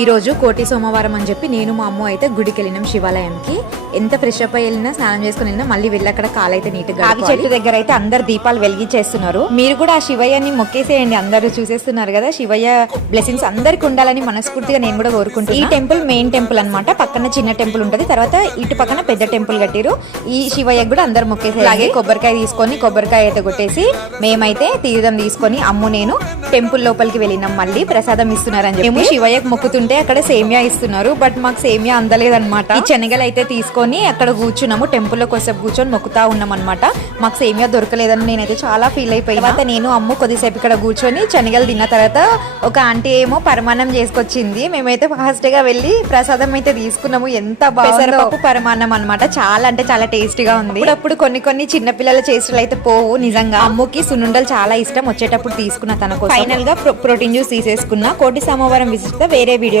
ఈ రోజు కోటి సోమవారం అని చెప్పి నేను మా అమ్మ అయితే గుడికి వెళ్ళినాం శివాలయంకి. ఎంత ఫ్రెష్ అప్ అయి వెళ్ళినా, స్నానం చేసుకుని వెళ్ళినా, మళ్ళీ వెళ్ళి అక్కడ కాలైతే నీట్గా రావి చెట్టు దగ్గర అయితే అందరు దీపాలు వెలిగించేస్తున్నారు. మీరు కూడా ఆ శివయ్యని మొక్కేసేయండి. అందరూ చూసేస్తున్నారు కదా, శివయ్య బ్లెస్సింగ్స్ అందరికి ఉండాలని మనస్ఫూర్తిగా నేను కూడా కోరుకుంటున్నాను. ఈ టెంపుల్ మెయిన్ టెంపుల్ అన్నమాట. పక్కన చిన్న టెంపుల్ ఉంటది, తర్వాత ఇటు పక్కన పెద్ద టెంపుల్ కట్టిరు. ఈ శివయ్య కూడా అందరు మొక్కేసి, అలాగే కొబ్బరికాయ తీసుకొని కొబ్బరికాయ అయితే కొట్టేసి మేమైతే తీర్థం తీసుకొని అమ్ము నేను టెంపుల్ లోపలికి వెళ్ళినాం. మళ్ళీ ప్రసాదం ఇస్తున్నారని చెప్పి మేము శివయ్యకు మొక్కుతుంటే అక్కడ సేమియా ఇస్తున్నారు, బట్ మాకు సేమియా అందలేదన్నమాట. ఈ శనగలు అయితే తీసుకొని అక్కడ కూర్చున్నాము, టెంపుల్ లో కొద్దిసేపు కూర్చొని మొక్కుతా ఉన్నాం అనమాట. మాకు సేమియా దొరకలేదని నేనైతే చాలా ఫీల్ అయిపోయినా. తర్వాత నేను అమ్ము కొద్దిసేపు ఇక్కడ కూర్చొని శనగలు తిన్న తర్వాత ఒక ఆంటీ ఏమో పరమాన్నం చేసుకొచ్చింది. మేమైతే ఫాస్ట్ గా వెళ్ళి ప్రసాదం అయితే తీసుకున్నాము. ఎంత బాగా పరమాన్నం అనమాట, చాలా అంటే చాలా టేస్టీగా ఉంది. అప్పుడు కొన్ని చిన్న పిల్లల చేష్టలు అయితే పోవు నిజంగా. అమ్ముకి సున్నుండలు చాలా ఇష్టం, వచ్చేటప్పుడు తీసుకున్న తన కోసం. ఫైనల్ గా ప్రోటీన్ జ్యూస్ తీసేసుకున్నా. కోటి సోమవారం విజిట్ వేరే వీడియో